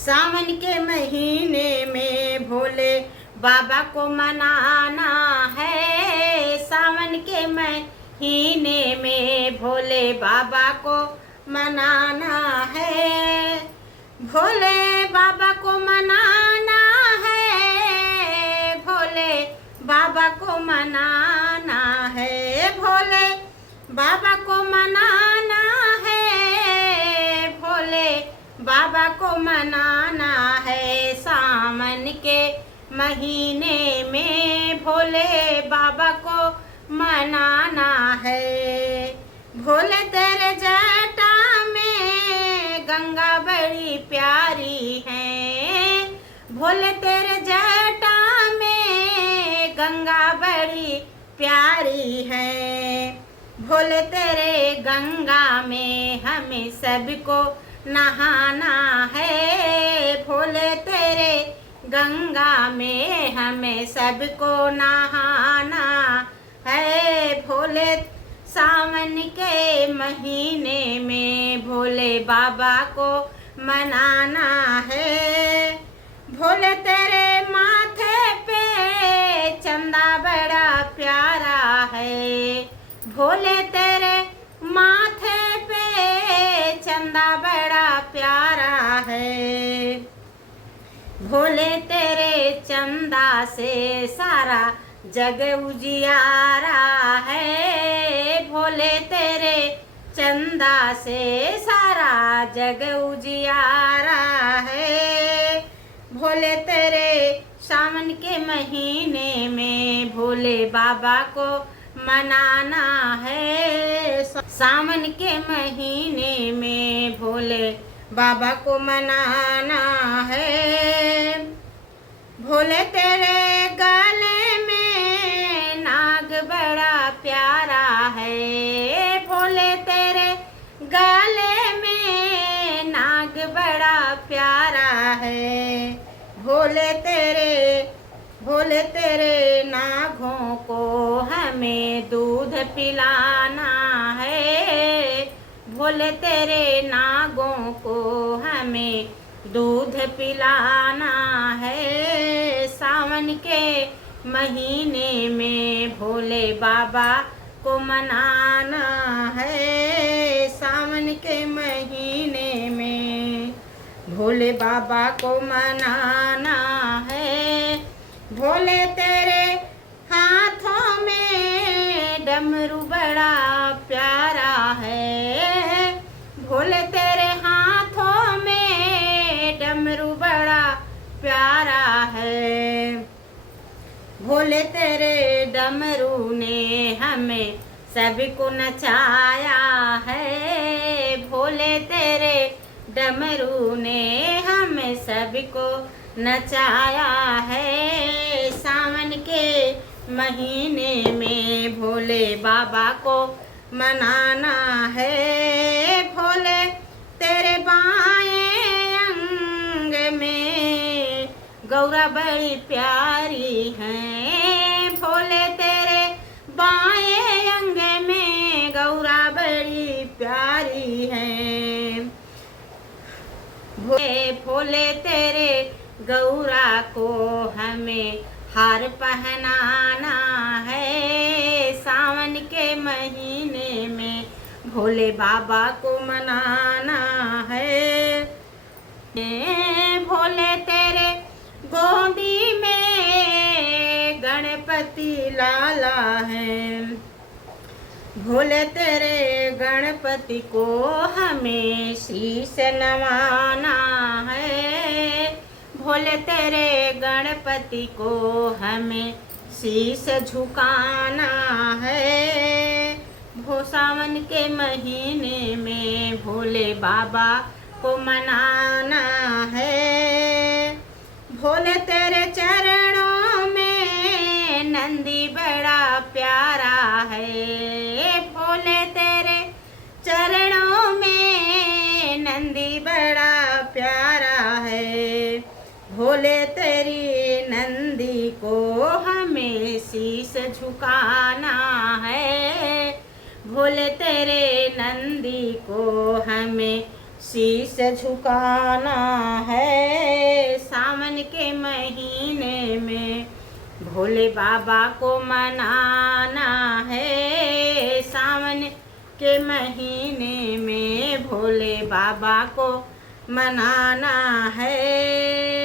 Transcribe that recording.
सावन के महीने में भोले बाबा को मनाना है। सावन के महीने में भोले बाबा को मनाना है। भोले बाबा को मनाना है। भोले बाबा को मनाना है। भोले बाबा को मनाना है। भोले बाबा को मनाना है। सावन के महीने में भोले बाबा को मनाना है। भोले तेरे जटा में गंगा बड़ी प्यारी है। भोले तेरे जटा में गंगा बड़ी प्यारी है। भोले तेरे गंगा में हमें सबको नहाना है। भोले तेरे गंगा में हमें सबको नहाना है। भोले सावन के महीने में भोले बाबा को मनाना है। भोले तेरे माथे पे चंदा बड़ा प्यारा है। भोले तेरे माथे पे चंदा बड़ा प्यारा है। भोले तेरे चंदा से सारा जग उजियारा है। भोले तेरे चंदा से सारा जग उजियारा है। भोले तेरे सावन के महीने में भोले बाबा को मनाना है। सावन के महीने में भोले बाबा को मनाना है। भोले तेरे गले में नाग बड़ा प्यारा है। भोले तेरे गले में नाग बड़ा प्यारा है। भोले तेरे नागों को हमें दूध पिलाना है। भोले तेरे नागों को हमें दूध पिलाना है। सावन के महीने में भोले बाबा को मनाना है। सावन के महीने में भोले बाबा को मनाना है। भोले तेरे हाथों में डमरू बड़ा प्यारा है। भोले तेरे हाथों में डमरू बड़ा प्यारा है। भोले तेरे डमरू ने हमें सबको नचाया है। भोले तेरे डमरू ने हमें सबको नचाया है। सावन के महीने में भोले बाबा को मनाना है। भोले तेरे बाएं अंग में गौरा बड़ी प्यारी है। भोले तेरे बाएं अंग में गौरा बड़ी प्यारी है। भोले तेरे गौरा को हमें हार पहनाना है। सावन के महीने में भोले बाबा को मनाना है। भोले तेरे गोदी में गणपति लाला है। भोले तेरे गणपति को हमें शीश नवाना है। भोले तेरे गणपति को हमें शीश झुकाना है। सावन के महीने में भोले बाबा को मनाना है। भोले तेरे चरणों में नंदी बड़ा प्यारा है। भोले तेरे चरणों में नंदी बड़ा प्यारा है। भोले तेरी नंदी को हमें शीश झुकाना है। भोले तेरे नंदी को हमें शीश झुकाना है। में भोले बाबा को मनाना है। सावन के महीने में भोले बाबा को मनाना है।